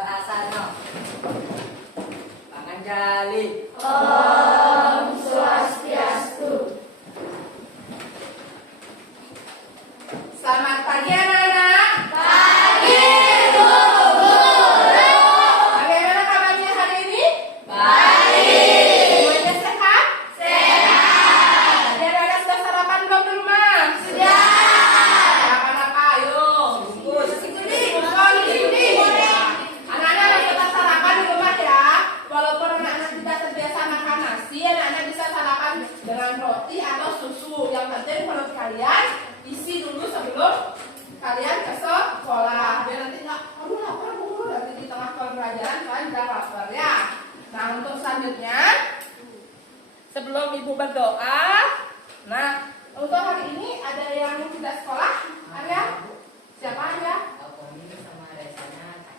Doa sano. Pangan jali. Om Swastiastu. Selamat pagi anak-anak. Pagi Bu Guru. Bagaimana kabarnya hari ini? Baik. Semuanya sehat? Sehat. Tadi anak-anak sudah sarapan belum di rumah? Sudah. Sarapan apa? Ayo. Bungkus. Anak-anak harus tetap sarapan di rumah ya. Walaupun anak-anak tidak terbiasa makan nasi, anak-anak bisa sarapan dengan roti atau susu. Yang penting perut kalian isi dulu sebelum kalian ke sekolah. Biar nanti nggak, aduh lapar Bu, nanti di tengah pembelajaran kalian nggak lapar ya. Nah untuk selanjutnya, sebelum ibu berdoa, nah untuk hari ini ada yang tidak sekolah? Ada? Siapa aja? Koming sama Resanya sakit.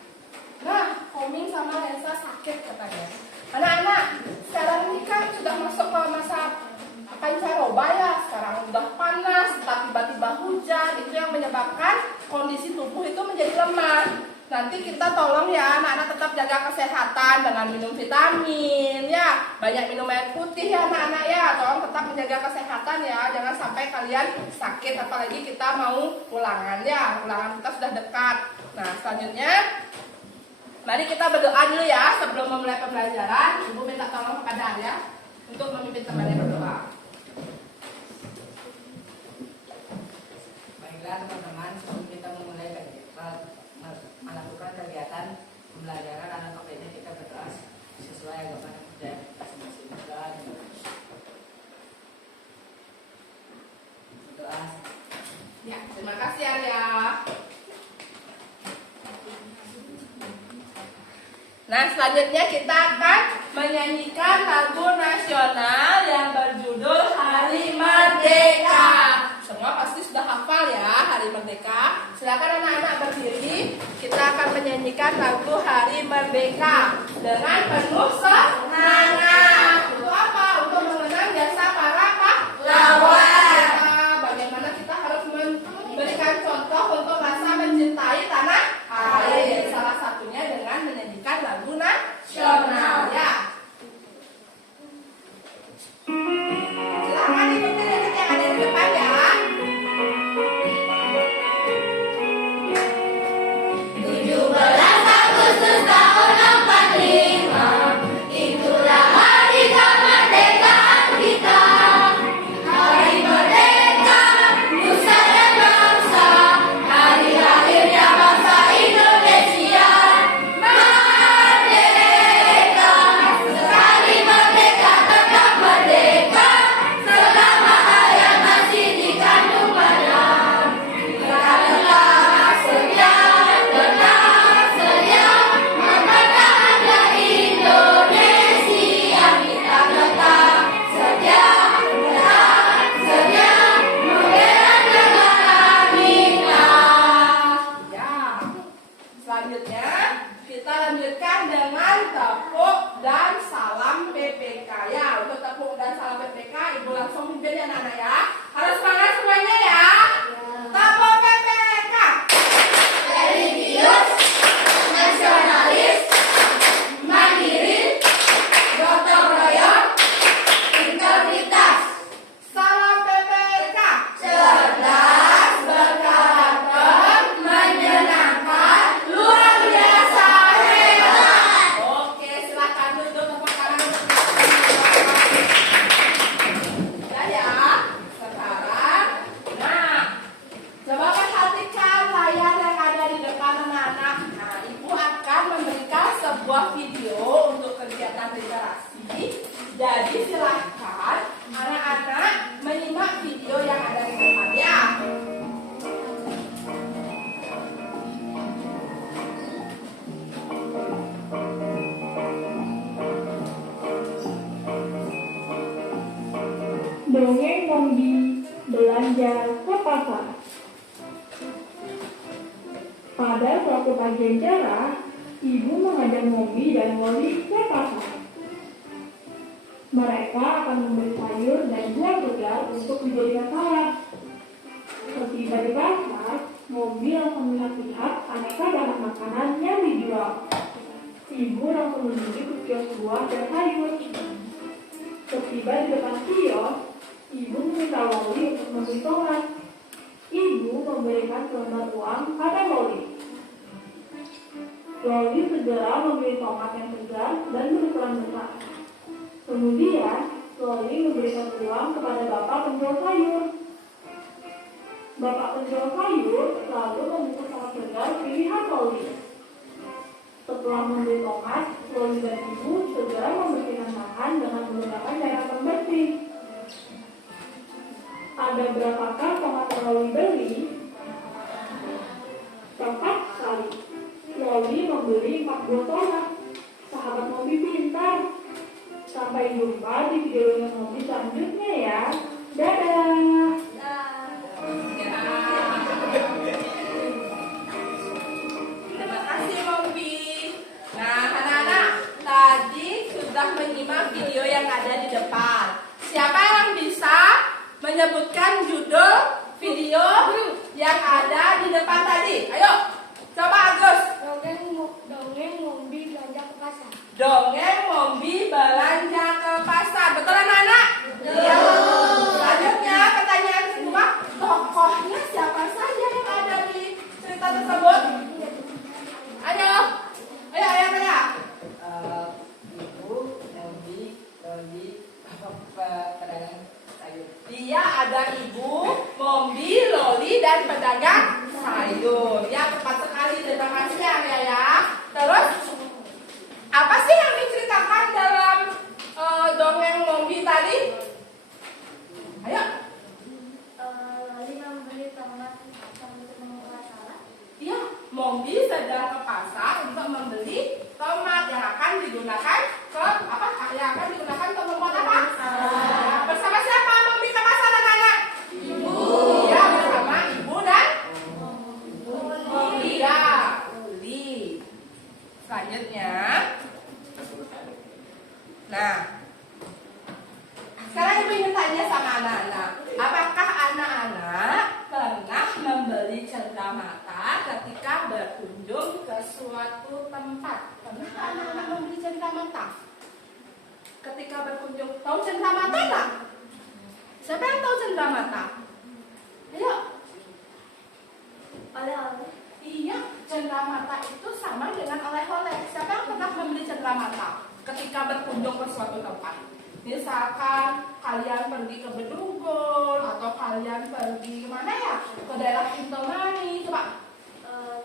Nah, Koming sama Lensa sakit katanya. Anak-anak, sekarang ini kan sudah masuk ke masa pancaroba ya. Sekarang udah panas, tiba-tiba hujan. Itu yang menyebabkan kondisi tubuh itu menjadi lemah. Nanti kita tolong ya anak-anak tetap jaga kesehatan dengan minum vitamin ya. Banyak minum air putih ya anak-anak ya. Tolong tetap menjaga kesehatan ya. Jangan sampai kalian sakit, apalagi kita mau ulangan ya. Ulangan kita sudah dekat. Nah, selanjutnya mari kita berdoa dulu ya sebelum memulai pembelajaran. Ibu minta tolong kepada Arya untuk memimpin temannya berdoa. Baiklah teman-teman, sebelum kita memulai melakukan kegiatan pembelajaran anak COVID ini, kita berdoa sesuai agama dan budaya masing-masing. Berdoa. Ya, terima kasih Arya. Nah, selanjutnya kita akan menyanyikan lagu nasional yang berjudul Hari Merdeka. Semua pasti sudah hafal ya Hari Merdeka. Silakan anak-anak berdiri. Kita akan menyanyikan lagu Hari Merdeka dengan penuh semangat. Untuk apa? Untuk mengenang jasa para pahlawan. Bagaimana kita harus memberikan contoh untuk rasa mencintai tanah air. Salah satunya dengan menyanyikan lagu nasional ya. Silakan ikuti lirik yang ada di depan ya. 17 Agustus tahun 45, itulah hari kemerdekaan kita. Hari merdeka, nusa dan bangsa, hari lahirnya bangsa Indonesia. Merdeka, sekali merdeka tetap merdeka, selama ayah masih dikandung badan. Kita tetap setia, mempertahankan Indonesia. Kita tetap setia, membela negara kita. Ya. Selanjutnya kita lanjutkan dengan tepuk dan salam PPK ya. Untuk tepuk dan salam PPK, ibu langsung pimpin ya anak-anak ya. Harus semangat semuanya ya. Tepuk PPK. Religius, nasionalis, mandiri, gotong royong, integritas, Salam PPK. cerdas, berkarakter, menyenangkan, luar biasa hebat. Oke, silakan duduk tepuk tangan. Ya. Sekarang, nah, coba perhatikan layar yang ada di depan anak-anak. Nah, ibu akan memberikan sebuah video untuk kegiatan literasi. Jadi silakan anak-anak menyimak video yang ada di depan ya. Dongeng Mombi belanja ke pasar. Pada suatu pagi yang cerah, ibu mengajak Mombi dan Molly ke pasar. Mereka akan membeli sayur dan buah segar untuk dijadikan salad. Setiba di pasar, Mombi langsung melihat aneka bahan makanan yang dijual. Ibu langsung menuju ke kios buah dan sayur. Setiba di depan kios, ibu meminta Loli untuk membeli tomat. Ibu memberikan selembar uang pada Loli. Loli segera membeli tomat yang segar dan berukuran besar. Kemudian, Loli memberikan uang kepada bapak penjual sayur. Bapak penjual sayur lalu membungkus tomat segar pilihan Loli. Setelah membeli tomat, Loli dan ibu segera membersihkan tangan dengan menggunakan cairan pembersih. Ada berapakah tomat yang Loli beli? Tepat sekali. Loli membeli 4 buah tomat. Sahabat Mobi pintar. Sampai jumpa di video yang Mobi selanjutnya ya. Dadah. Terima kasih Mombi. Nah anak-anak, tadi sudah menyimak video yang ada di depan. Siapa yang bisa menyebutkan judul video yang ada di depan tadi? Ayo, coba Agus. Dongeng Mombi belanja ke pasar. Dongeng Mombi belanja ke pasar. Betul anak-anak? Iya. Selanjutnya pertanyaan kedua, tokohnya siapa saja yang ada di cerita tersebut? Ayo, ayo. Ibu, Loli, pedagang sayur. Dia ada ibu, Mombi, Loli, dan pedagang sayur. Ya, tepat sekali. Terima kasih ya. Terus, apa sih yang diceritakan dalam dongeng Mombi tadi? Ayo. Loli membeli tomat untuk membuat salad. Iya, Mombi sedang ke pasar untuk membeli tomat yang akan digunakan ke apa? Yang akan digunakan untuk membuat apa? Bersama siapa Mombi ke pasar anak-anak? Ibu. Iya, bersama ibu dan Mombi ya. Uli. Selanjutnya, nah, sekarang ibu ingin tanya sama anak-anak, apakah anak-anak pernah membeli cenderamata ketika berkunjung ke suatu tempat? Pernah anak-anak membeli cenderamata? Ketika berkunjung, tahu cenderamata nggak? Siapa yang tahu cenderamata? Ayo. Oleh-oleh. Iya, cenderamata itu sama dengan oleh-oleh. Siapa yang pernah membeli cenderamata ketika berkunjung ke suatu tempat? Misalkan kalian pergi ke Bedugul atau kalian pergi kemana ya? Ke daerah Indomani, coba.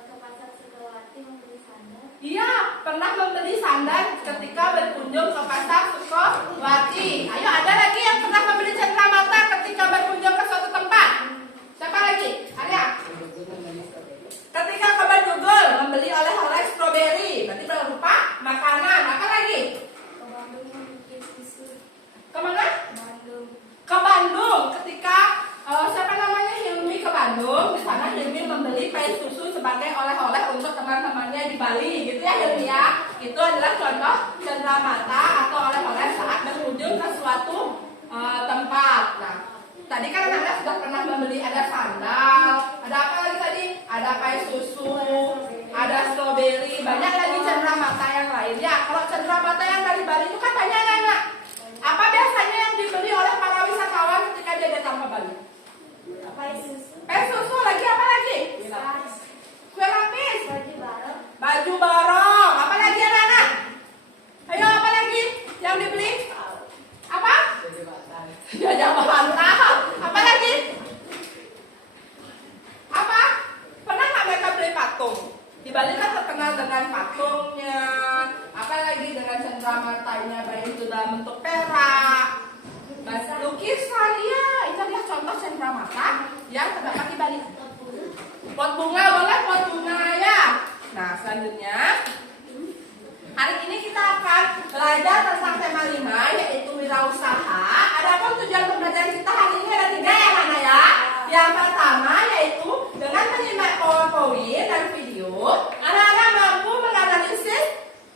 Ke pasar Sukawati membeli sandal. Iya, pernah membeli sandal ketika berkunjung ke pasar Sukawati. Ayo, ada lagi yang pernah membeli cenderamata ketika berkunjung ke suatu tempat? Siapa lagi? Ada? Ketika ke Bedugul membeli oleh-oleh stroberi, berarti berupa makanan. Apa lagi? Ke Bandung membeli susu. Kemana? Bandung. Ke Bandung. Ketika siapa namanya Hilmi ke Bandung, di sana Hilmi membeli pay susu sebagai oleh-oleh untuk teman-temannya di Bali, gitu ya Hilmi ya. Itu adalah contoh cenderamata atau oleh-oleh saat berkunjung ke suatu tempat. Nah, tadi kan anak-anak sudah pernah membeli, ada sandal, ada apa lagi tadi? Ada pay susu, ada stroberi, banyak lagi cenderamata yang lain. Ya, kalau cenderamata yang dari Bali itu kan banyak anak-anak. Apa biasanya yang dibeli oleh para wisatawan ketika dia datang ke Bali? Pakai susu. Susu, lagi apa lagi? Tas. Kue lapis, Baju bareng. baju barong, apa lagi anak-anak? Ayo, apa lagi yang dibeli? Apa? Jajah bantal. Apa lagi? Apa? Pernah nggak mereka beli patung? Di Bali kan terkenal dengan patungnya, apalagi dengan cenderamata-nya, baik itu dalam bentuk perak, lukisan, ya itu adalah contoh cenderamata yang terdapat di Bali. Pot bunga, boleh pot bunga ya. Nah selanjutnya, hari ini kita akan belajar tentang tema 5, yaitu wirausaha. Adapun tujuan pembelajaran kita hari ini ada 3 ya mana ya. Yang pertama yaitu dengan menyimak PowerPoint dan video, anak-anak mampu menganalisis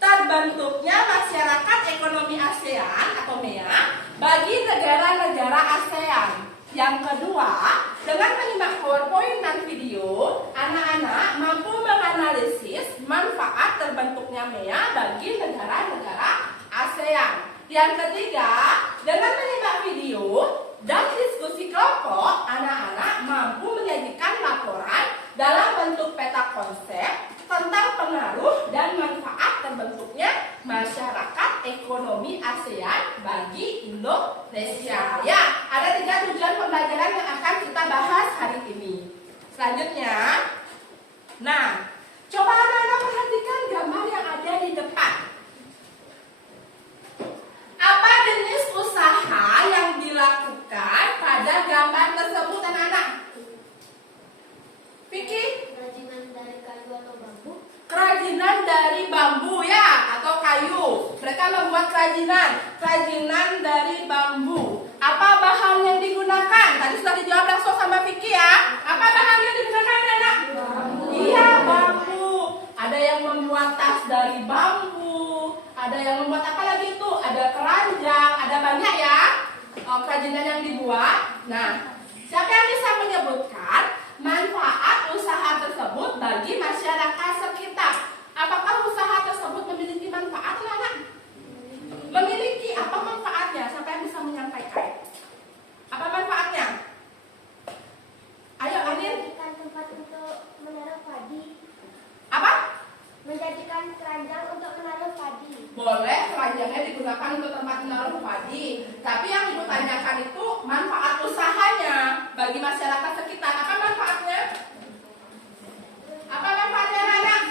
terbentuknya masyarakat ekonomi ASEAN atau MEA bagi negara-negara ASEAN. Yang kedua, dengan menyimak PowerPoint dan video, anak-anak mampu menganalisis manfaat terbentuknya MEA bagi negara-negara ASEAN. Yang ketiga, dengan menyimak video dan diskusi kelompok, anak-anak mampu menyajikan laporan dalam bentuk peta konsep tentang pengaruh dan manfaat terbentuknya masyarakat ekonomi ASEAN bagi Indonesia. Ya, ada 3 tujuan pembelajaran yang akan kita bahas hari ini. Selanjutnya, nah, coba anak-anak perhatikan gambar yang ada di depan. Apa jenis usaha yang dilakukan pada gambar tersebut, anak-anak? Vicky? Kerajinan dari kayu atau bambu. Kerajinan dari bambu ya, atau kayu. Mereka membuat kerajinan dari bambu. Apa bahan yang digunakan? Tadi sudah dijawab langsung sama Vicky ya. Apa bahan yang digunakan, anak? Iya, bambu. Ada yang membuat tas dari bambu. Ada yang membuat apa lagi itu? Ada keranjang. Ada banyak ya kerajinan yang dibuat. Nah, siapa yang bisa menyebutkan manfaat usaha tersebut bagi masyarakat sekitar? Apakah usaha tersebut memiliki manfaat, anak? Memiliki. Apa manfaatnya? Siapa yang bisa menyampaikan? Apa manfaatnya? Ayo, Anin. Menjadikan tempat untuk menaruh padi. Apa? Menjadikan keranjang untuk menaruh padi. Boleh, keranjangnya digunakan untuk tempat menaruh padi. Tapi yang ibu tanyakan itu manfaat usahanya bagi masyarakat sekitar. Apa manfaatnya? Apa manfaatnya, anak?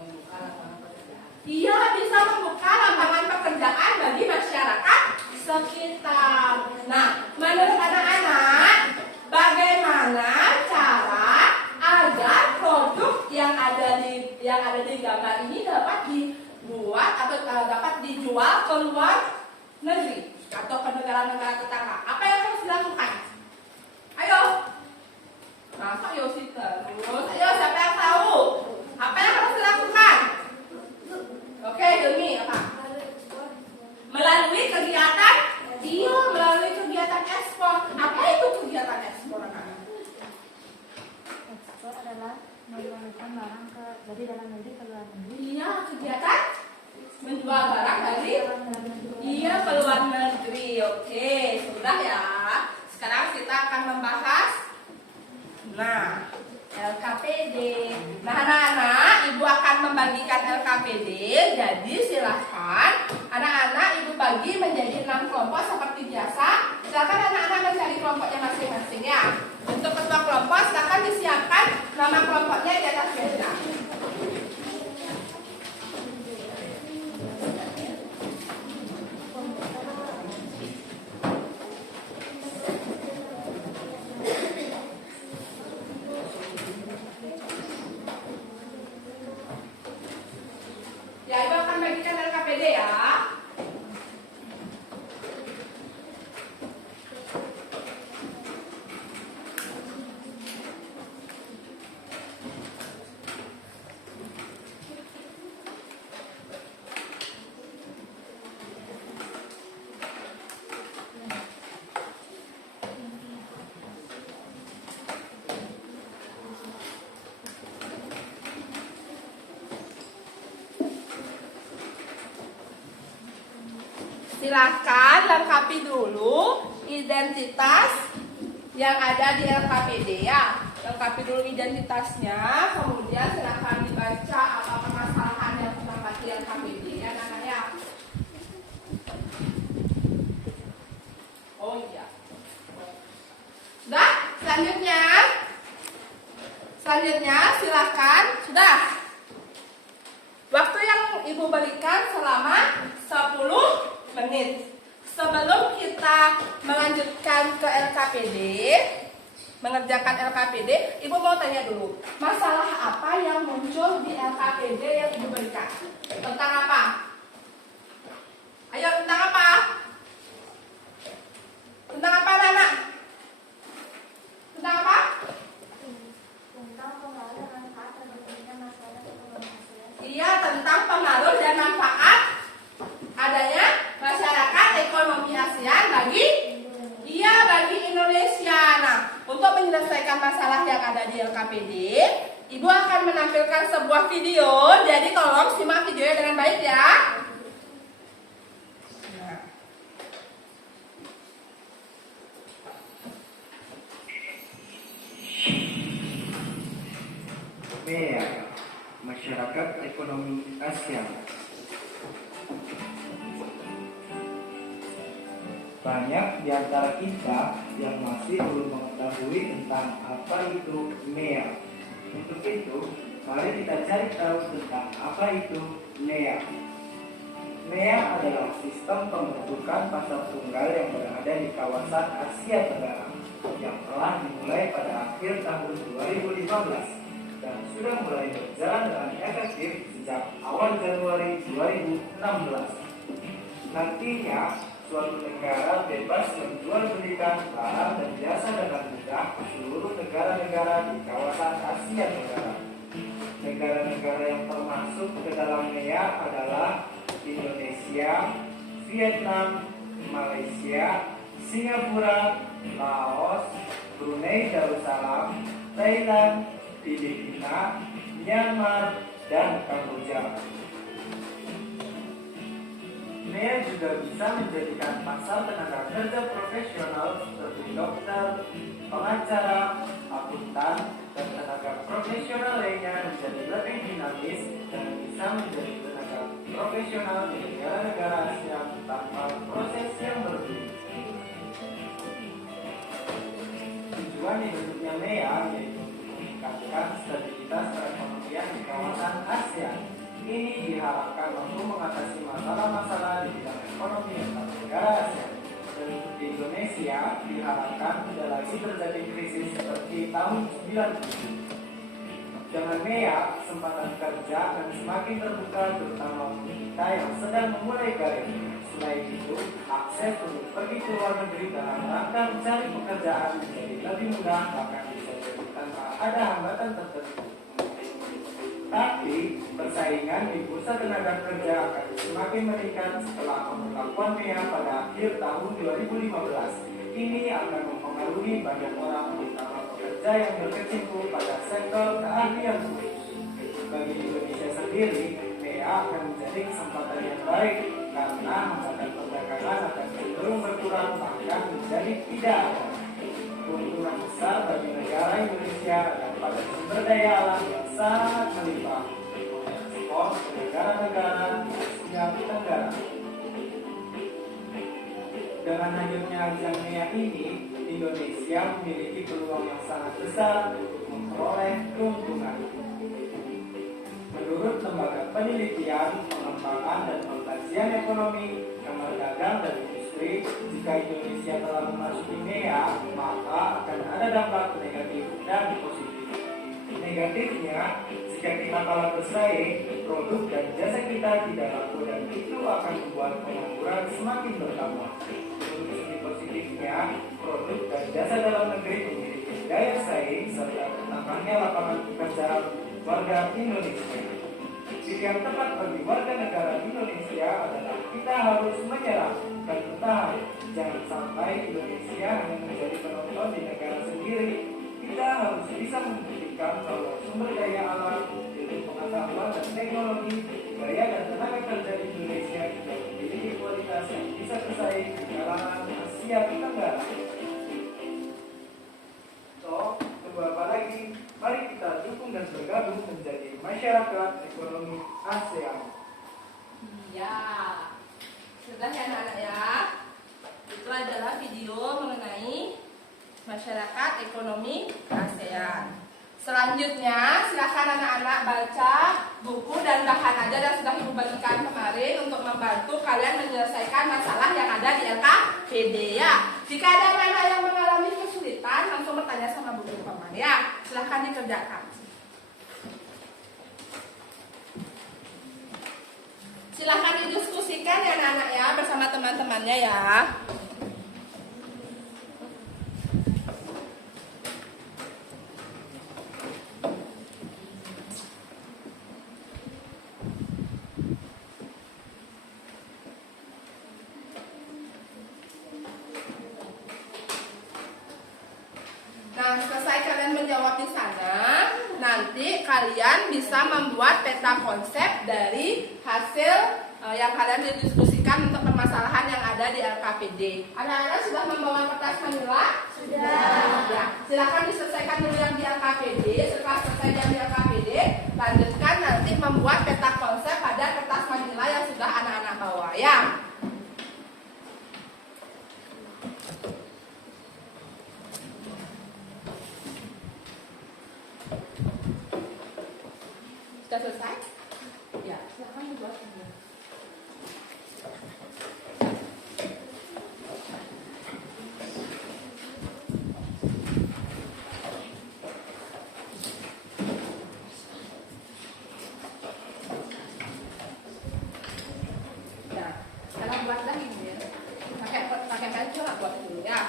Membuka lapangan pekerjaan. Iya, bisa membuka lapangan pekerjaan bagi masyarakat sekitar. Nah, menurut anak-anak, bagaimana cara agar produk yang ada di gambar ini dapat dibuat atau dapat dijual ke luar negeri atau ke negara-negara tetangga? Apa yang harus dilakukan? Ayo. Masa ayo sih terus? Ayo, siapa yang tahu? Apa yang harus dilakukan? Oke, Demi, apa? Melalui kegiatan? Iya, melalui kegiatan ekspor. Apa itu kegiatan ekspor, anak-anak? Ekspor adalah menjualkan barang dari dalam negeri ke luar negeri. Iya, kegiatan menjual barang dari ke luar negeri. Oke, sudah ya. Sekarang kita akan membahas LKPD. Nah, anak-anak, ibu akan membagikan LKPD. Jadi silahkan anak-anak ibu bagi menjadi 6 kelompok seperti biasa. Silakan anak-anak mencari kelompoknya masing-masing ya. Untuk ketua kelompok silakan disiapkan nama kelompoknya di atas meja. Ya, ibu akan bagikan LKPD ya. Silahkan lengkapi dulu identitas yang ada di LKPD ya. Lengkapi dulu identitasnya, kemudian silahkan dibaca apa permasalahan yang terdapat di LKPD ya, anak-anak ya. Oh iya. Sudah? Selanjutnya silahkan. Sudah. Waktu yang ibu berikan selama 10 menit. Sebelum kita melanjutkan ke LKPD, mengerjakan LKPD, ibu mau tanya dulu, masalah apa yang muncul di LKPD yang ibu berikan? Tentang apa? Ayo, tentang apa? Tentang apa, anak? Tentang apa? Tentang pengaruh dan manfaat terbentuknya masyarakat ekonomi ASEAN. Iya, tentang pengaruh dan manfaat adanya masyarakat ekonomi ASEAN bagi Indonesia. untuk menyelesaikan masalah yang ada di LKPD, Ibu akan menampilkan sebuah video. Jadi tolong simak videonya dengan baik ya. Nah. MEA, Masyarakat Ekonomi ASEAN. Banyak di antara kita yang masih belum mengetahui tentang apa itu MEA. Untuk itu, mari kita cari tahu tentang apa itu MEA. MEA adalah sistem pembentukan pasar tunggal yang berada di kawasan Asia Tenggara yang telah dimulai pada akhir tahun 2015 dan sudah mulai berjalan dengan efektif sejak awal Januari 2016. Nantinya, suatu negara bebas menjual belikan barang dan jasa dengan mudah ke seluruh negara-negara di kawasan Asia Tenggara. Negara-negara yang termasuk ke dalam MEA adalah Indonesia, Vietnam, Malaysia, Singapura, Laos, Brunei Darussalam, Thailand, Filipina, Myanmar, dan Kamboja. MEA juga bisa menjadikan pasar tenaga kerja profesional seperti dokter, pengacara, akuntan, dan tenaga profesional lainnya menjadi lebih dinamis dan bisa menjadi tenaga profesional di negara-negara Asia tanpa proses yang berbeda. Tujuan dibentuknya MEA yaitu meningkatkan stabilitas perekonomian di kawasan ASEAN. Ini diharapkan mampu mengatasi masalah-masalah di bidang ekonomi antar negara ASEAN. Dan untuk di Indonesia diharapkan tidak lagi terjadi krisis seperti tahun 90. Dengan MEA, kesempatan kerja akan semakin terbuka terutama untuk kita yang sedang memulai karir. Selain itu, akses untuk pergi ke luar negeri dalam rangka mencari pekerjaan menjadi lebih mudah bahkan bisa jadi tanpa ada hambatan tertentu. Tapi, persaingan di bursa tenaga kerja akan semakin meningkat setelah pemberlakuan MEA pada akhir tahun 2015. Ini akan mempengaruhi banyak orang, terutama pekerja yang berkecimpung pada sektor keahlian khusus. Bagi Indonesia sendiri, MEA akan menjadi kesempatan yang baik karena hambatan perdagangan akan cenderung berkurang bahkan menjadi tidak ada. Keuntungan besar bagi negara Indonesia adalah pada sumber daya alam yang sangat melimpah, ekspor ke negara-negara di Asia Tenggara. Dengan hadirnya ajang MEA ini, Indonesia memiliki peluang yang sangat besar untuk memperoleh keuntungan. Menurut Lembaga Penelitian, Pengembangan dan Pengkajian Ekonomi, Kamar Dagang dan Industri, jika Indonesia telah memasuki MEA, maka akan ada dampak negatif dan positif. Negatifnya, jika kita kalah bersaing, produk dan jasa kita tidak laku dan itu akan membuat pengangguran semakin bertambah. Untuk sisi positifnya, produk dan jasa dalam negeri memiliki daya saing serta bertambahnya lapangan pekerjaan warga Indonesia. Pilihan tepat bagi warga negara Indonesia adalah kita harus menyerah dan bertahan. Jangan sampai Indonesia hanya menjadi penonton di negara sendiri. Kita harus bisa membuktikan bahwa sumber daya alam, ilmu pengetahuan dan teknologi, daya dan tenaga kerja Indonesia juga memiliki kualitas yang bisa bersaing di kalangan Asia Tenggara. So, tunggu apa lagi? Mari kita dukung dan bergabung menjadi masyarakat ekonomi ASEAN. Ya, sudah ya anak-anak ya. Itu adalah video mengenai masyarakat ekonomi ASEAN. Selanjutnya, silakan anak-anak baca buku dan bahan ajar yang sudah Ibu bagikan kemarin untuk membantu kalian menyelesaikan masalah yang ada di LKPD ya. Jika ada anak-anak yang mengalami kesulitan, langsung bertanya sama Bu Guru Paman ya. Silakan dikerjakan. Silakan didiskusikan ya anak-anak ya bersama teman-temannya ya. jawab di sana, nanti kalian bisa membuat peta konsep dari hasil yang kalian didiskusikan untuk permasalahan yang ada di LKPD. Anak-anak sudah membawa kertas manila? Sudah. Ya, silakan diselesaikan dulu yang di LKPD. Setelah selesai yang di LKPD, lanjutkan nanti membuat peta konsep pada kertas manila yang sudah anak-anak bawa ya. Sudah selesai? Ya, silakan dibuat dulu. Nah, sekarang buat lagi ya. Pakai pencil lah buat dulu ya.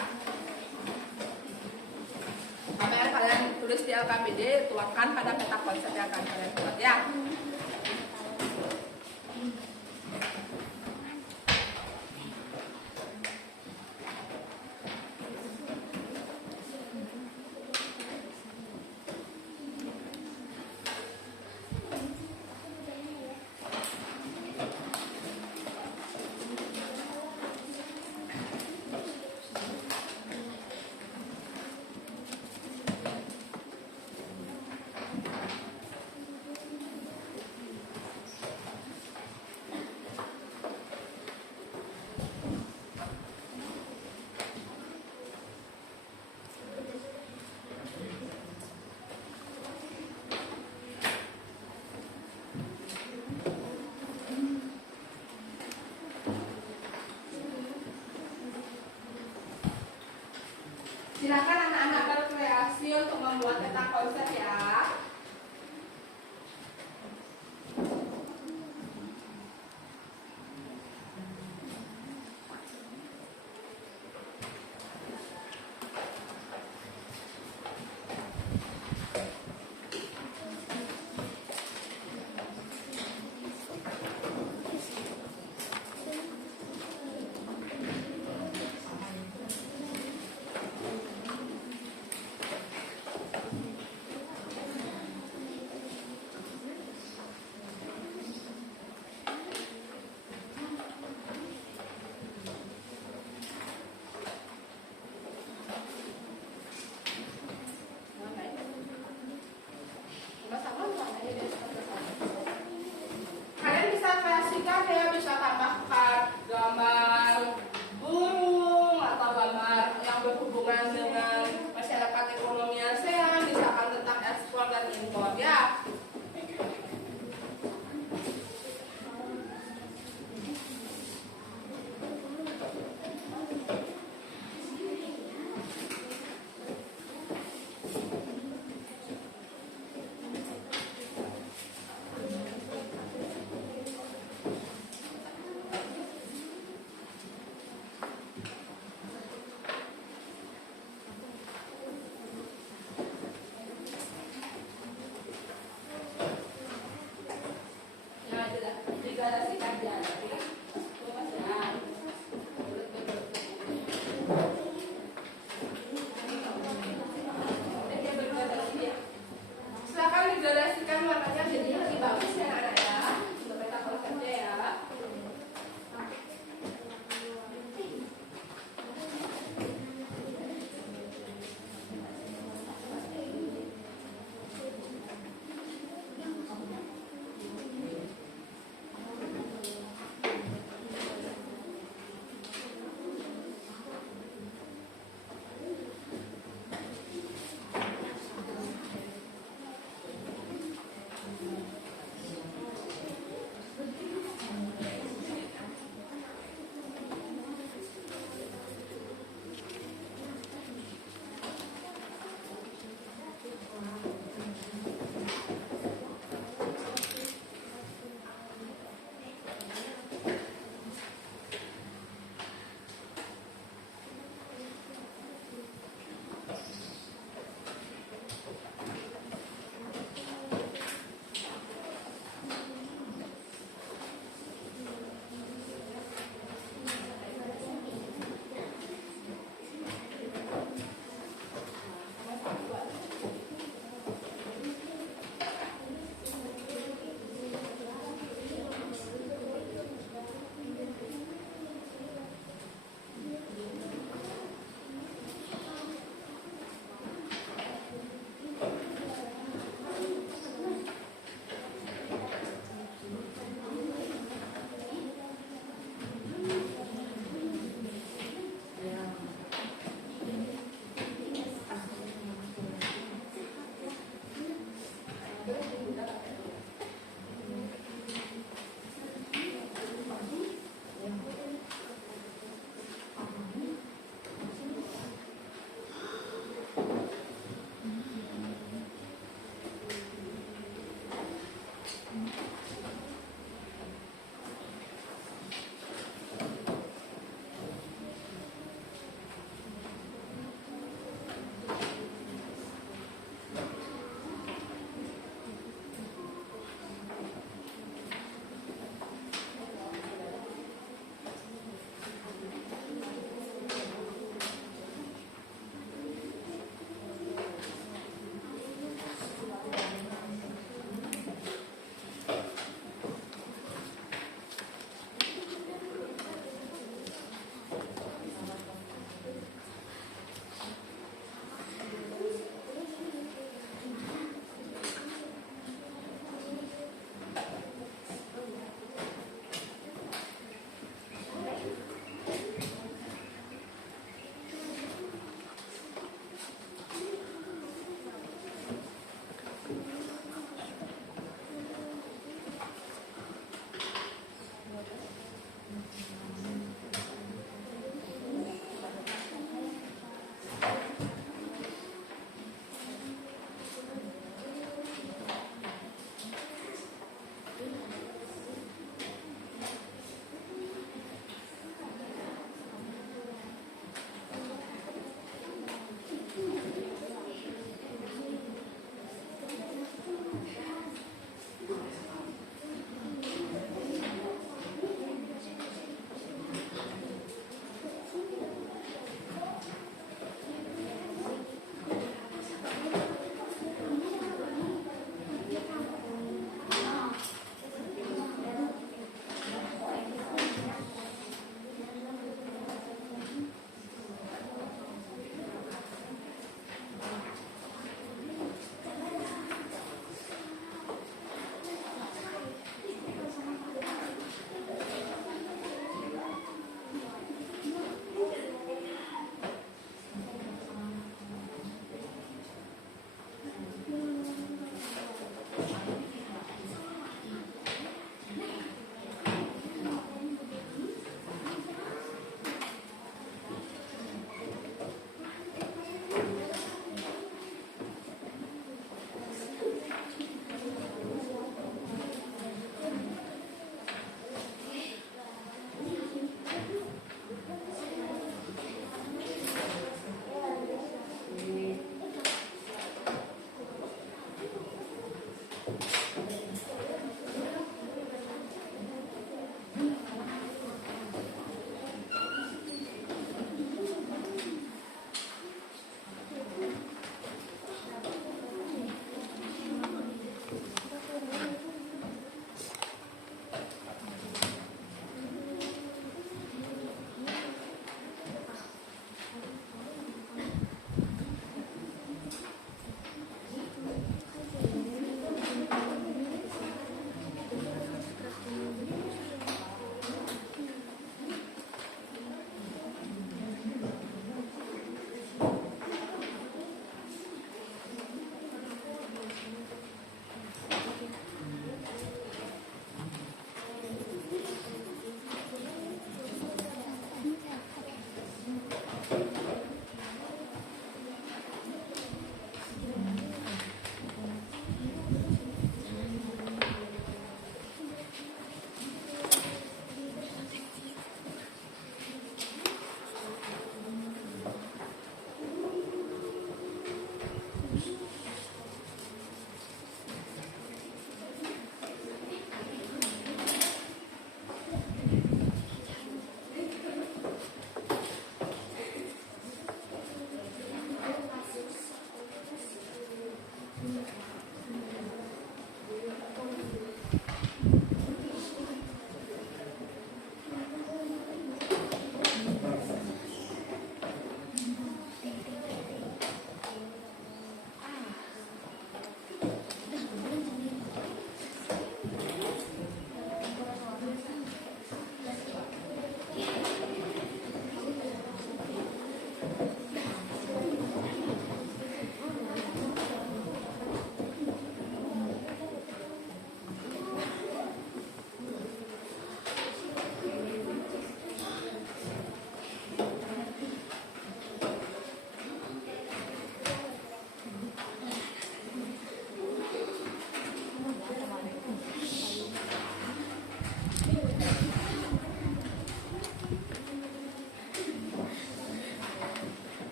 Apa yang kalian tulis di LKPD, tuangkan pada peta konsep yang akan kalian buat ya. Silakan anak-anak berkreasi untuk membuat peta konsep ya.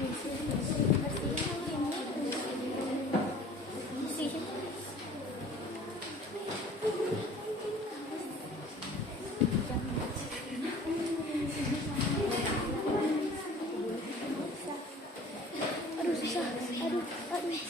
Aduh susah, aduh susah, aduh.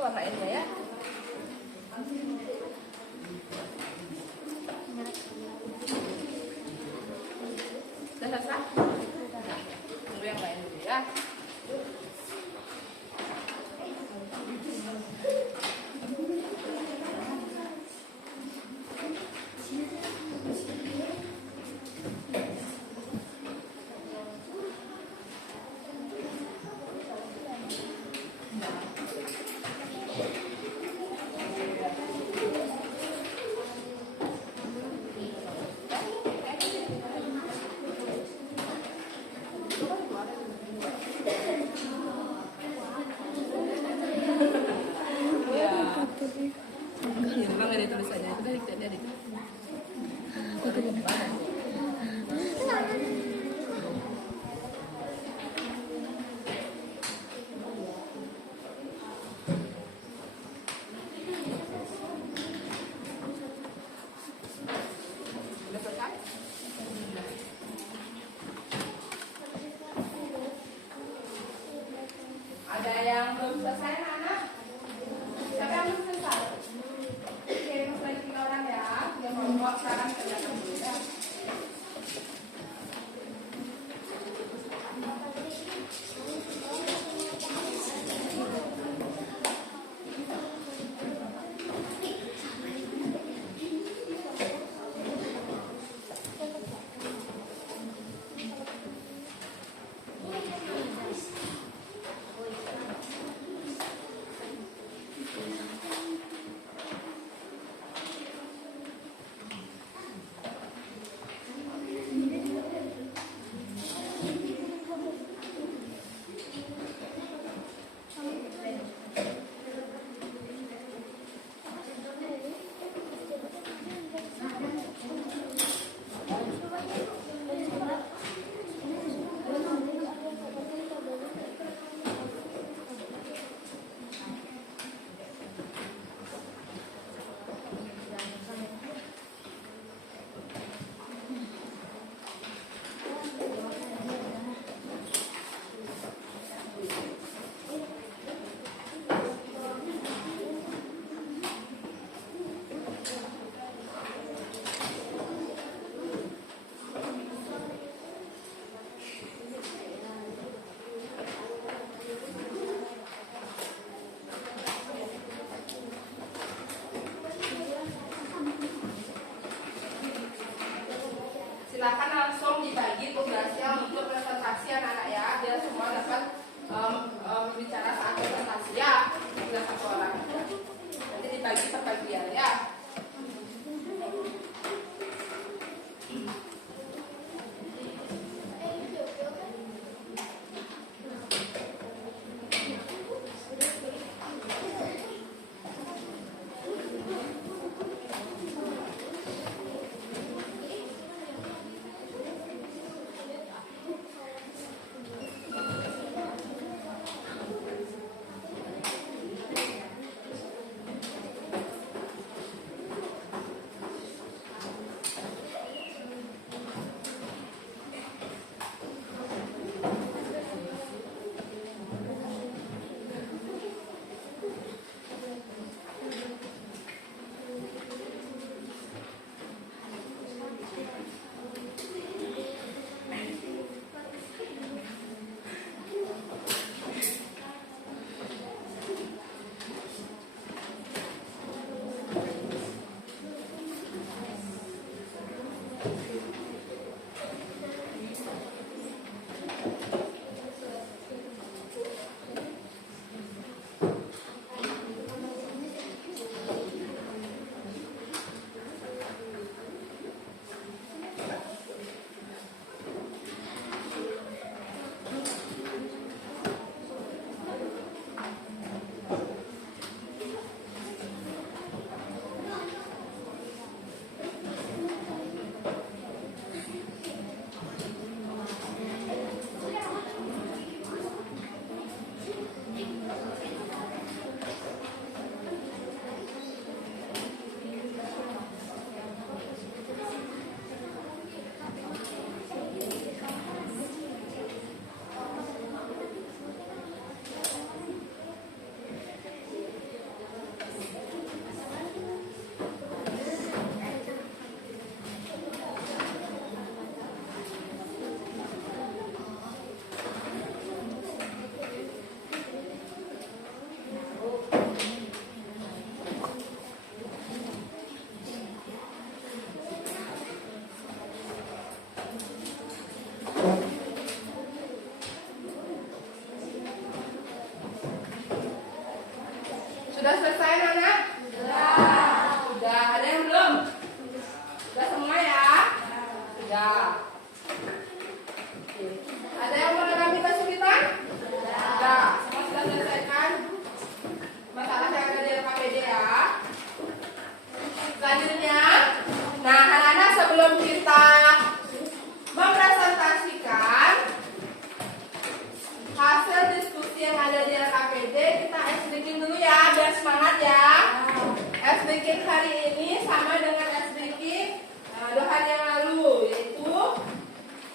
Warnainnya ya. Sudah selesai? Tunggu yang lain dulu ya. Memang ada tulisannya itu dari tadi. Sudah selesai? Ada yang belum selesai, anak? Siapa yang belum selesai? Kirim lagi 3 orang ya. Yang mau sekarang kerjakan dulu ya. Sudah selesai anak? Sudah. Ada yang belum? Sudah semua ya? Sudah. Oke. Ada yang mengalami kesulitan? Sudah. Semua sudah selesaikan masalah yang ada di LKPD ya. Selanjutnya, nah anak-anak sebelum kita mempresentasikan hasil diskusi yang ada di LKPD, kita SDK dulu ya, biar semangat ya. SDK hari ini sama dengan SDK 2 hari yang lalu, yaitu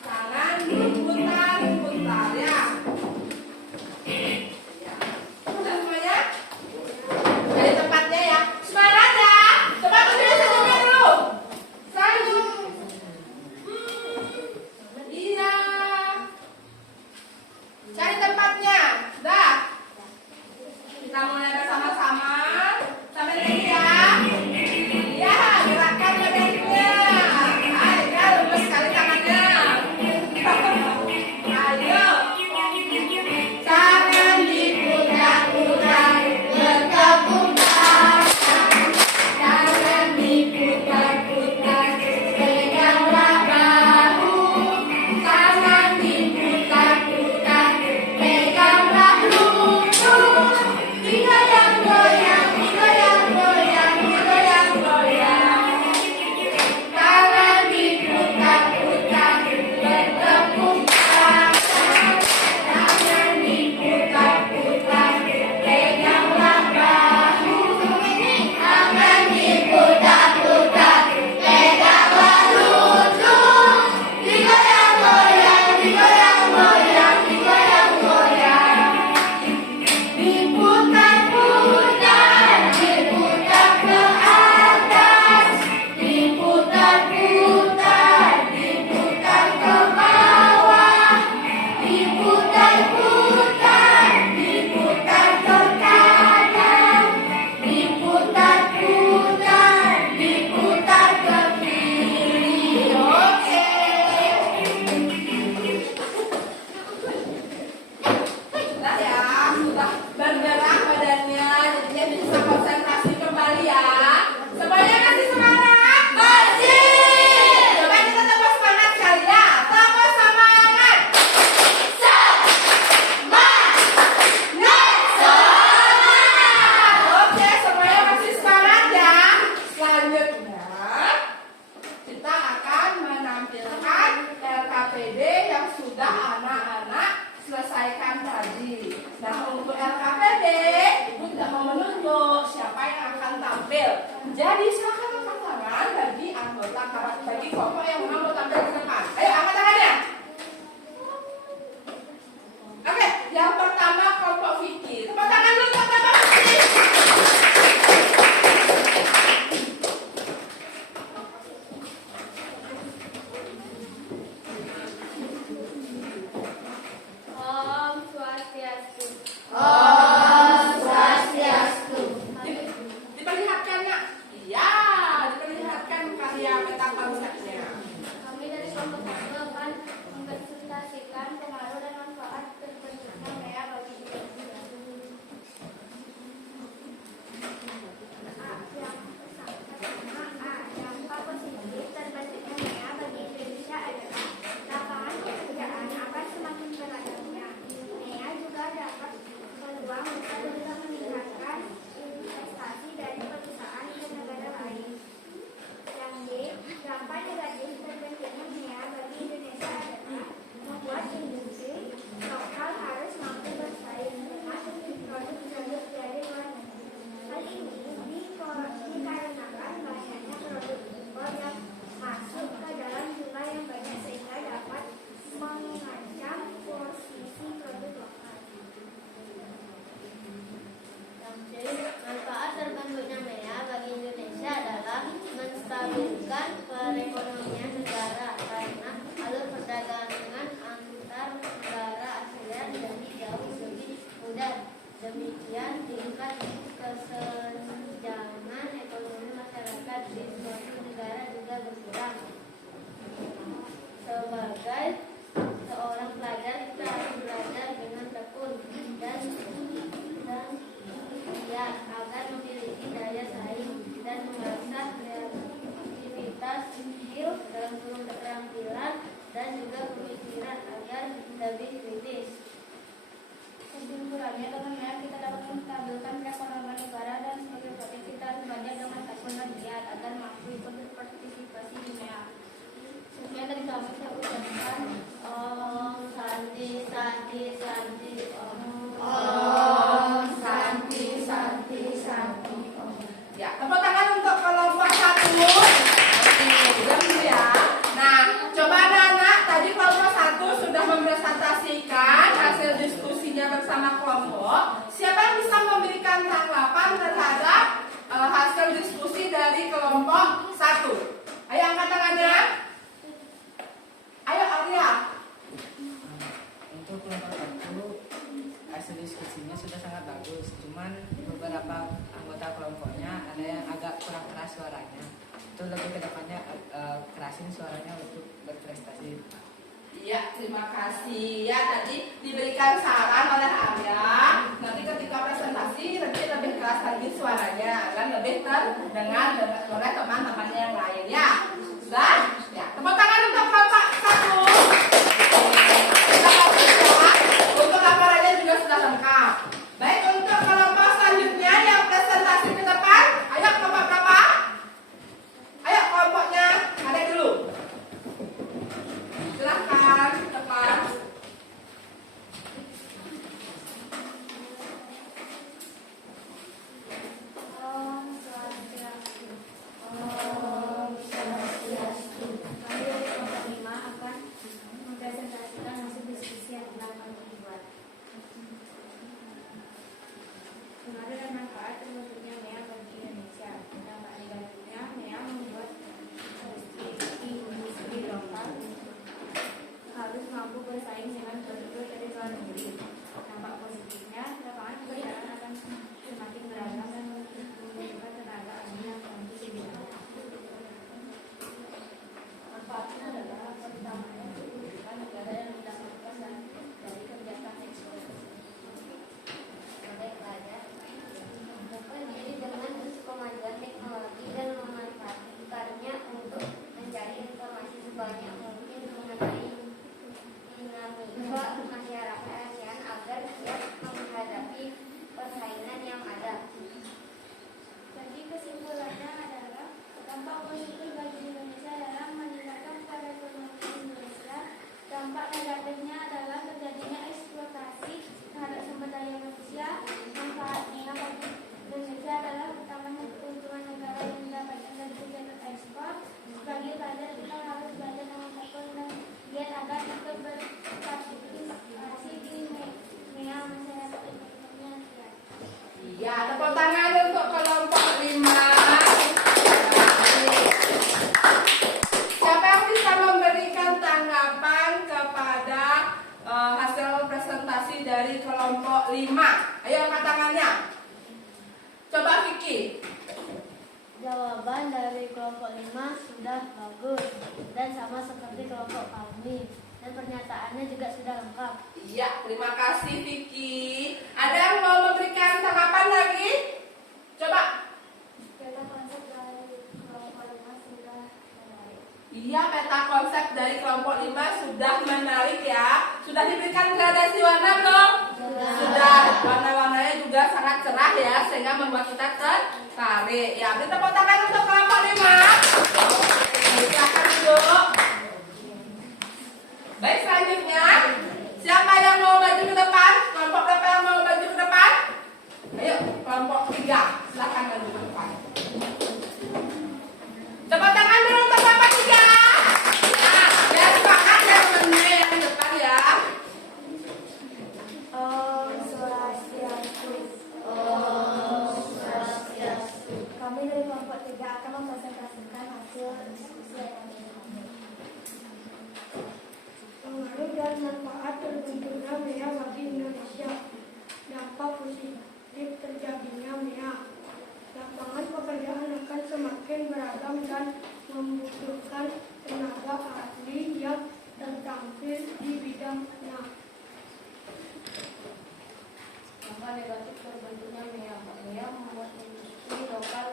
tangan diputar-putar ya. Sudah semuanya? Dari tempatnya ya. Semangat ya. Coba tulis senyumnya dulu. Senyum. Iya. Cari tempatnya. Dah. Kita mulai bersama-sama. Sampai lagi ya. Iya, gerakkan badannya. Ayo, lemes sekali tangannya. Ayo. Tangan diputar-putar, bergetar. Tangan diputar-putar, peganglah bahu. Tangan diputar-putar, peganglah lutut. Digoyang-goyang, digoyang-goyang, digoyang-goyang. Tangan diputar-putar, bertepuk tangan. Tangan diputar-putar, peganglah bahu. Tangan diputar-putar, peganglah lutut. Digoyang-goyang, digoyang-goyang, digoyang-goyang. Diputar-putar, diputar ke atas. Diputar-putar, diputar ke bawah. Diputar-putar, diputar ke kanan. Diputar-putar, diputar ke kiri. Oke. Sudah ya, sudah bergerak badannya, jadinya bisa konsentrasi kembali ya. Semuanya masih semangat? Masih. Coba kita tambah semangat sekali ya. Tambah semangat. Semangat. Oke, semuanya masih semangat ya. Selanjutnya kita akan menampilkan LKPD yang sudah anak-anak selesaikan tadi. Nah, untuk LKPD, Ibu tidak mau menunjuk siapa yang akan tampil. Jadi silakan angkat tangan bagi anggota bagi kelompok yang mau tampil ke depan. Ayo angkat tangannya. Oke, yang pertama kelompok Vicky. Tepuk tangan dulu buat kelompok Vicky. Om Swastiastu. Om Swastiastu. Diperlihatkan nak? Iya, diperlihatkan karya peta konsepnya. Kami dari kelompok satu akan mempresentasikan pengaruh dan manfaat terbentuknya Santi Santi Om. Om Santi Santi Santi Om. Ya, tepuk tangan untuk kelompok 1. Oke, diam dulu ya. Nah, coba anak-anak, tadi kelompok 1 sudah mempresentasikan hasil diskusinya bersama kelompok. Siapa yang bisa memberikan tanggapan terhadap hasil diskusi dari kelompok 1? Ayo angkat tangannya. Ayo Arya. Untuk kelompok 1 hasil diskusinya sudah sangat bagus, cuman beberapa anggota kelompoknya ada yang agak kurang keras suaranya. Itu lebih ke depannya kerasin suaranya untuk berprestasi. Iya, terima kasih. Ya, tadi diberikan saran oleh Arya. Nanti ketika presentasi lebih keras lagi suaranya agar lebih terdengar oleh teman-temannya yang lain ya. Sudah? Ya, tepuk tangan untuk kelompok 1. Terima kasih ya. Untuk laporannya juga sudah lengkap. Baik, untuk kelompok selanjutnya yang presentasi ke depan, ayo kelompok berapa? Ayo kelompoknya ada dulu. Silahkan depan. Om Swastiastu. Om Swastiastu. Kami dari kelompok 5 akan mempresentasikan hasil diskusi yang telah kami buat. Pengaruh dan manfaat terbentuknya MEA bagi Indonesia. Dampak negatifnya, MEA membuat industri lokal harus mampu bersaing dengan produk dari luar negeri. Dampak positifnya, lapangan pekerjaan akan semakin beragam dan membutuhkan tenaga ahli yang mampu di bidangnya. Manfaatnya adalah pertamanya menunjukkan negara yang mendapatkan dari kebijakan ekspor. Sebagai pelajar, dapat diri dengan kemajuan teknologi dan memanfaatkannya untuk mencari informasi sebanyak mungkin mengenai dinamika masyarakat ASEAN agar siap menghadapi persaingan yang ada. Jadi kesimpulannya adalah dampak positif bagi Indonesia dalam meningkatkan perekonomian Indonesia. Dampak negatifnya adalah terjadinya eksploitasi terhadap sumber daya manusia. Manfaatnya bagi Indonesia adalah utamanya keuntungan negara yang mendapatkan dari kegiatan ekspor. Sebagai pelajar kita harus belajar dengan tekun dan giat agar ikut berpartisipasi di MEA masyarakat Indonesia. Iya, tepuk tangan untuk kelompok 5. Siapa yang bisa memberikan tanggapan kepada hasil presentasi dari kelompok 5? Ayo angkat tangannya. Coba Vicky. Jawaban dari kelompok 5 sudah bagus dan sama seperti kelompok kami. Dan pernyataannya juga sudah lengkap. Iya, terima kasih Vicky. Ada yang mau memberikan tanggapan lagi? Coba. Peta konsep dari kelompok 5 sudah menarik. Iya, peta konsep dari kelompok 5 sudah menarik ya. Sudah diberikan gradasi warna belum? Sudah. Warna-warnanya juga sangat cerah ya, sehingga membuat kita tertarik. Ya, beri tepuk tangan untuk kelompok 5. Silakan duduk. Baik, selanjutnya siapa yang mau maju ke depan? Kelompok berapa yang mau maju ke depan? Ayo, kelompok 3. Silakan maju ke depan. Tepuk tangan dulu untuk kelompok 3. Nah, biar semangat ya temennya yang di depan ya. Om Swastiastu. Om Swastiastu. Kami dari kelompok 3 akan mempresentasikan hasil diskusi yang kami lakukan. Pengaruh dan manfaat terbentuknya MEA bagi Indonesia. Dampak positif terjadinya MEA. Lapangan pekerjaan akan semakin beragam dan membutuhkan tenaga ahli yang tertampil di bidangnya. Dampak negatif terbentuknya MEA. MEA membuat industri lokal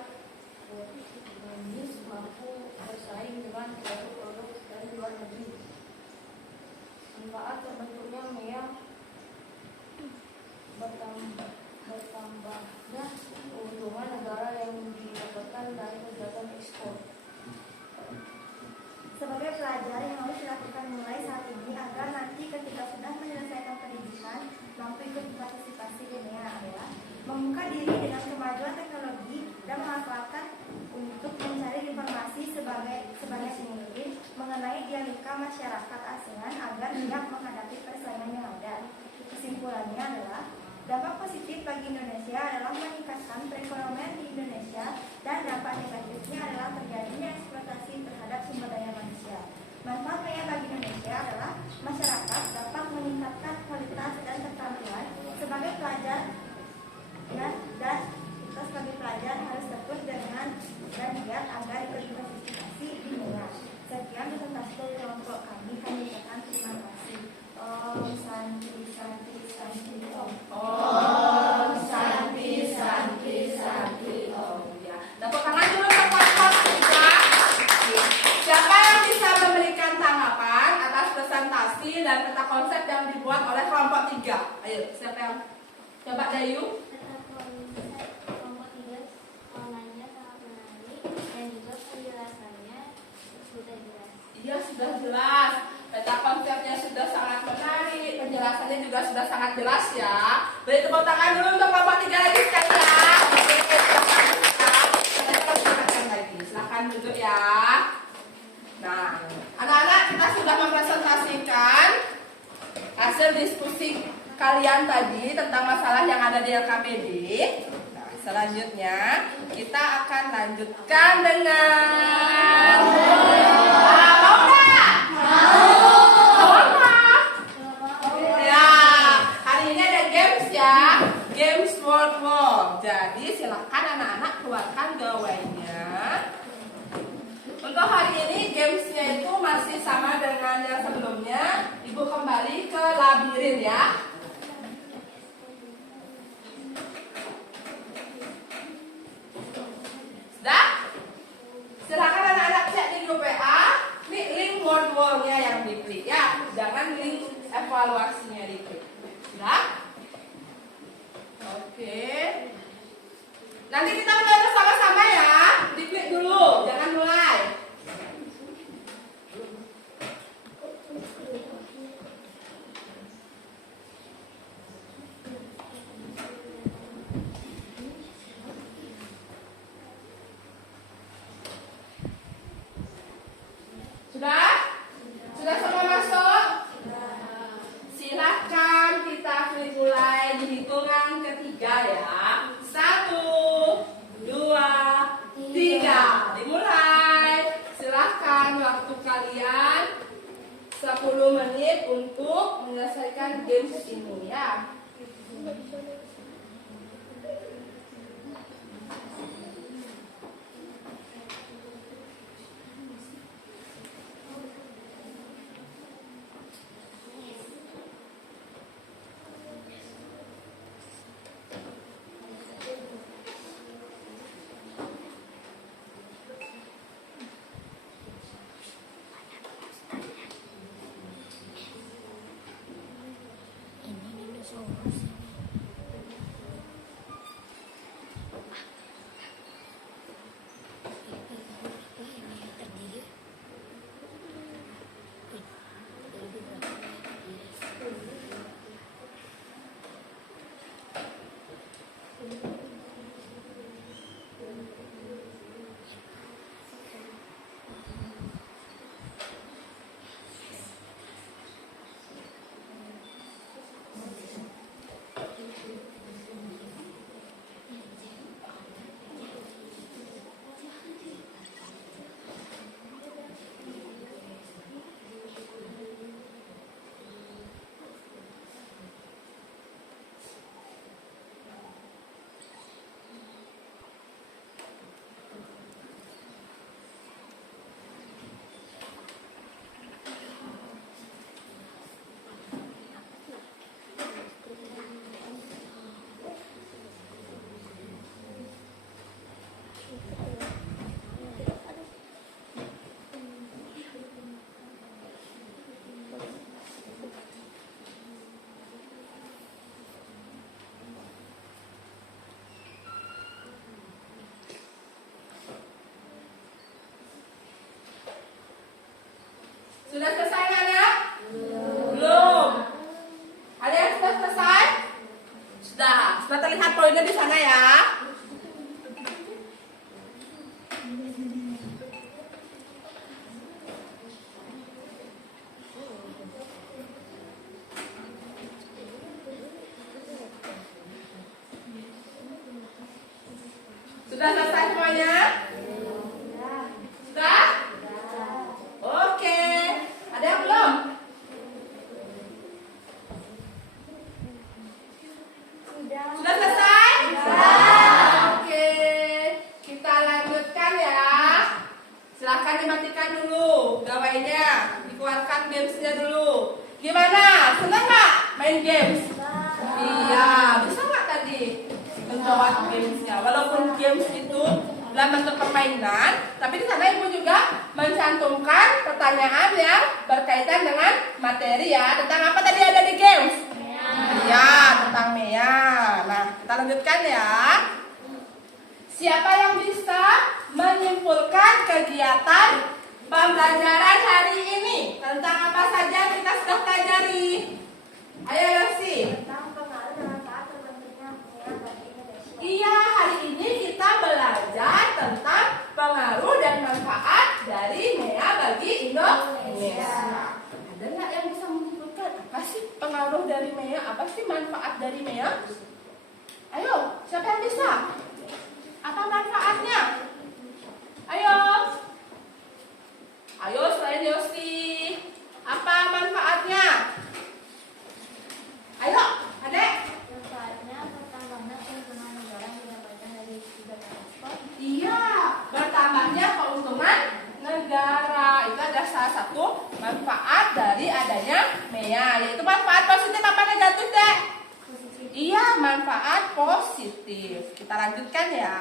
mampu bersaing dengan produk-produk dari luar negeri. Manfaat terbentuknya MEA bertambahnya keuntungan negara yang didapatkan dari kegiatan ekspor. Sebagai pelajar yang harus dilakukan mulai saat ini agar nanti ketika sudah menyelesaikan masyarakat ASEAN agar siap menghadapi persaingan yang ada. Kesimpulannya adalah dampak positif bagi Indonesia adalah meningkatkan perekonomian di Indonesia dan dampak negatifnya adalah terjadinya eksploitasi terhadap sumber daya manusia. Manfaatnya bagi Indonesia adalah masyarakat dapat meningkatkan kualitas dan keterampilan sebagai pelajar dan kita sebagai pelajar harus tekun dengan dan giat agar berpartisipasi di dunia. Sekian presentasi dari kelompok kami ucapkan terima kasih. Om Santi Santi Santi Om. Om Santi Santi Santi Om. Ya, tepuk tangan dulu untuk kelompok 3. Siapa yang bisa memberikan tanggapan atas presentasi dan peta konsep yang dibuat oleh kelompok 3? Ayo, siapa yang? Coba Dayu. Kelompok 3 warnanya sangat menarik dan juga penjelasannya sudah jelas. Iya, sudah jelas. Peta konsepnya sudah sangat menarik, penjelasannya juga sudah sangat jelas ya. Beri tepuk tangan dulu untuk kelompok 3 lagi sekali ya. Oke, silakan lagi. Silakan duduk ya. Nah, anak-anak kita sudah mempresentasikan hasil diskusi kalian tadi tentang masalah yang ada di LKPD. Nah, selanjutnya kita akan lanjutkan dengan mau nggak? Mau apa? Ya, hari ini ada games ya, games World War. Jadi silakan anak-anak keluarkan gawainya. Untuk hari ini gamesnya itu masih sama dengan yang sebelumnya. Ibu kembali ke labirin ya. Sudah? Silakan anak-anak cek di grup WA. Ini link World War-nya yang diklik ya. Jangan link evaluasinya diklik. Sudah? Oke. Nanti kita mulai bersama-sama ya. Diklik dulu, jangan mulai. Sudah? Sudah semua masuk? Silakan kita klik mulai di hitungan ketiga ya. 1, 2, 3. Dimulai. Silakan waktu kalian 10 menit untuk menyelesaikan games ini ya. Sudah selesai anak? Belum. Ada yang sudah selesai? Sudah. Sudah terlihat poinnya di sana ya. Sudah selesai semuanya? Sudah? Oke. Ada yang belum? Sudah selesai? Oke. Kita lanjutkan ya. Silahkan dimatikan dulu gawainya. Dikeluarkan gamesnya dulu. Gimana? Senang nggak main games? Iya. Bisa nggak tadi menjawab gamesnya? Walaupun games itu dalam bentuk permainan, tapi di sana ibu juga mencantumkan pertanyaan yang berkaitan dengan materi ya. Tentang apa tadi ada di games? Iya, tentang Mea. Nah, kita lanjutkan ya. Siapa yang bisa menyimpulkan kegiatan pembelajaran hari ini? Tentang apa saja kita sudah pelajari? Ayo Yosi. Tentang pengaruh dan manfaat terbentuknya MEA bagi Indonesia. Iya, hari ini kita belajar tentang pengaruh dan manfaat dari MEA bagi Indonesia. Ada nggak yang bisa menyebutkan apa sih pengaruh dari MEA? Apa sih manfaat dari MEA? Ayo, siapa yang bisa? Apa manfaatnya? Ayo. Ayo selain Yosi. Apa manfaatnya? Ayo, Adek. Manfaatnya pertambangan keuntungan negara yang didapatkan dari kegiatan ekspor. Iya, bertambahnya keuntungan negara. Itu adalah salah satu manfaat dari adanya MEA. Yaitu manfaat positif apa negatif, Dek? Positif. Iya, manfaat positif. Kita lanjutkan ya.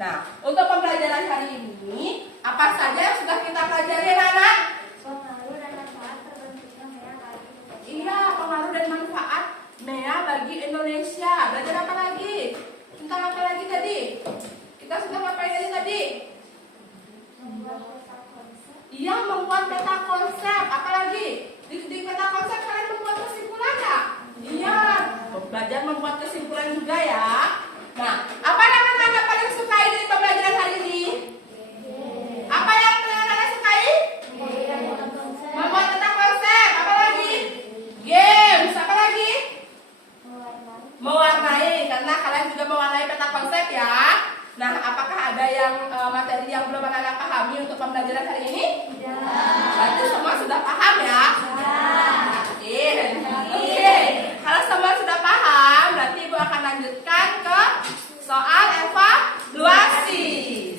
Nah, untuk pembelajaran hari ini, apa saja yang sudah kita pelajari, anak? Pengaruh dan manfaat terbentuknya MEA bagi Indonesia. Iya, pengaruh dan manfaat MEA bagi Indonesia. Belajar apa lagi? Tentang apa lagi tadi? Kita sudah ngapain aja tadi? Membuat peta konsep. Iya, membuat peta konsep. Apa lagi? Di peta konsep kalian membuat kesimpulan nggak? Iya, belajar membuat kesimpulan juga ya. Nah, apa yang anak-anak paling sukai dari pembelajaran hari ini? Apa yang anak-anak sukai? Membuat peta konsep. Apa lagi? Games. Apa lagi? Mewarnai. Karena kalian juga mewarnai peta konsep ya. Nah, apakah ada yang materi yang belum anak-anak pahami untuk pembelajaran hari ini? Berarti semua sudah paham ya? Oke. Kalau semua sudah paham, berarti ibu akan lanjutkan ke soal evaluasi.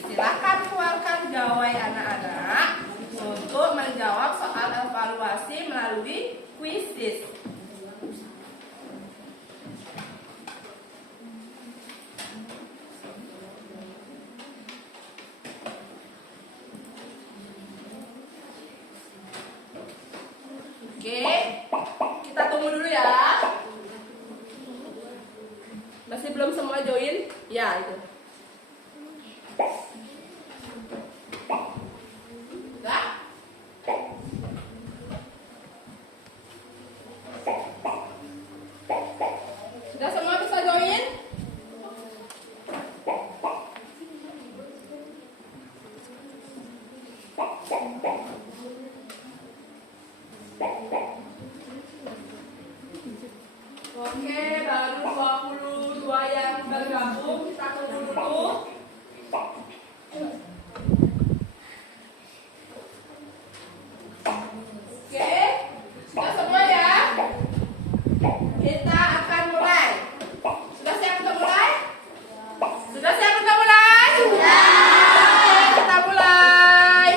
Silakan keluarkan gawai anak-anak untuk menjawab soal evaluasi melalui kuisis. Oke, kita tunggu dulu ya. Masih belum semua join? Ya, itu. Sudah? Sudah semua bisa join? Oke, baru 22 yang bergabung, kita tunggu dulu. Oke, sudah semua ya? Kita akan mulai. Sudah siap untuk mulai? Sudah siap untuk mulai? Sudah. Oke, kita mulai.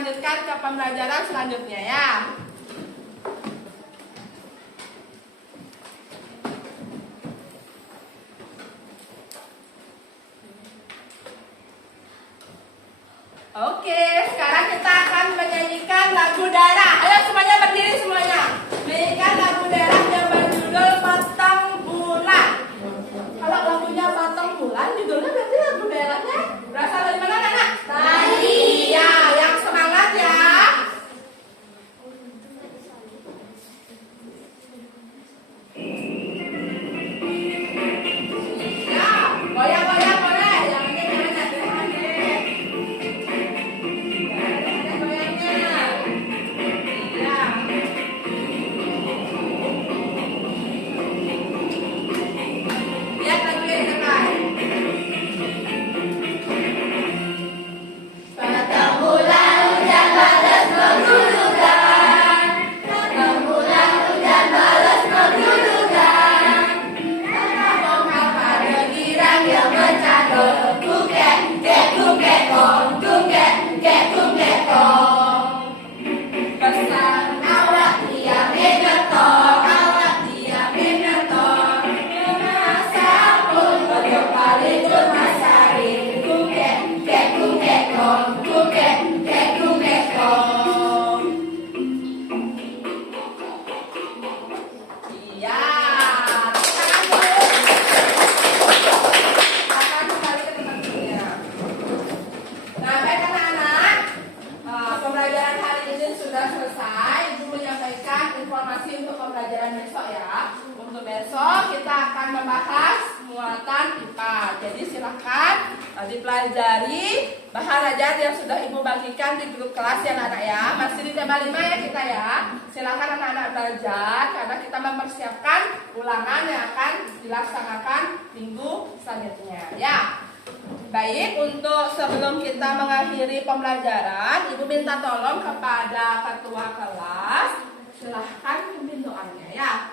lanjutkan ke pembelajaran selanjutnya ya. Oke, sekarang kita akan menyanyikan lagu daerah. Ayo semuanya berdiri semuanya. Nyanyikan lagu daerah yang berjudul Batang Bulan. Kalau lagunya Batang Bulan, judulnya berarti lagu daerahnya berasal dari mana, anak? Tadi. Ya, yang semangat ya. Ya, goyang-goyang boleh. Yang ini jangan jatuh-jatuh. Informasi untuk pembelajaran besok ya. Untuk besok kita akan membahas muatan IPA. Jadi silahkan dipelajari bahan ajar yang sudah ibu bagikan di grup kelas ya anak-anak ya. Masih di tema 5 ya kita ya. Silahkan anak-anak belajar karena kita mempersiapkan ulangan yang akan dilaksanakan minggu selanjutnya ya. Baik, untuk sebelum kita mengakhiri pembelajaran, ibu minta tolong kepada ketua kelas. Silahkan pimpin doanya ya.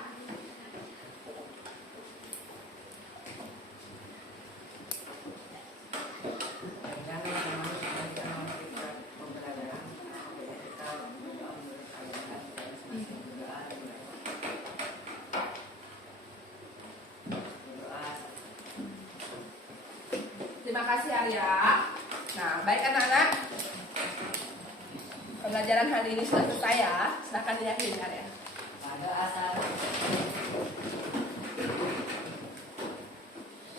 Terima kasih Arya. Nah, baik anak-anak. Pembelajaran hari ini sudah selesai ya. Silahkan diakhiri Arya. Pada asal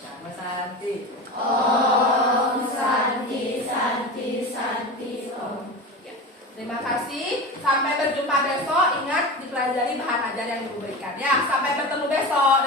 Sama Santi. Om Santi Santi Santi Om. Ya. Terima kasih. Sampai berjumpa besok. Ingat dipelajari bahan ajar yang ibu berikan ya. Sampai bertemu besok.